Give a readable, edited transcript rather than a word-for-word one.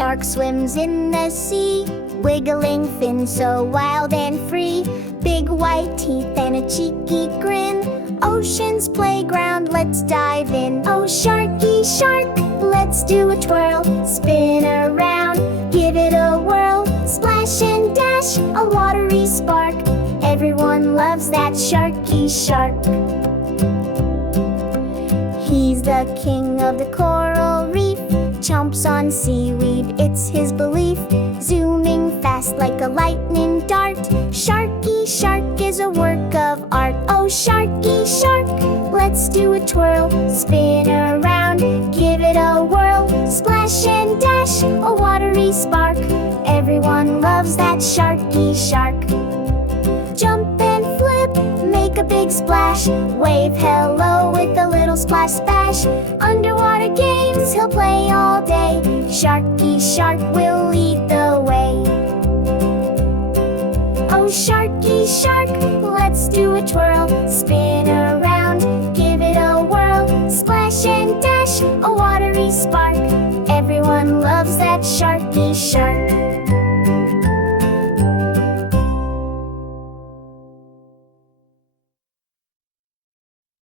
shark swims in the sea, wiggling fins so wild and free. Big white teeth and a cheeky grin, ocean's playground, let's dive in. Oh, Sharky Shark, let's do a twirl, spin around, give it a whirl, splash and dash, a watery spark. Everyone loves that Sharky Shark. He's the king of the coral reef, chomps on seaweed, it's his belief. Zooming fast like a lightning dart, Sharky Shark is a work of art. Oh, Sharky Shark, let's do a twirl, spin around, give it a whirl, splash and dash, a watery spark. Everyone loves that Sharky Shark. Jump and flip, make a big splash, wave hello with a little splash splash. Underwater games he'll play all day, Sharky Shark will lead the way. Oh, Sharky Shark, let's do a twirl, spin around, give it a whirl, splash and dash, a watery spark. Everyone loves that Sharky Shark.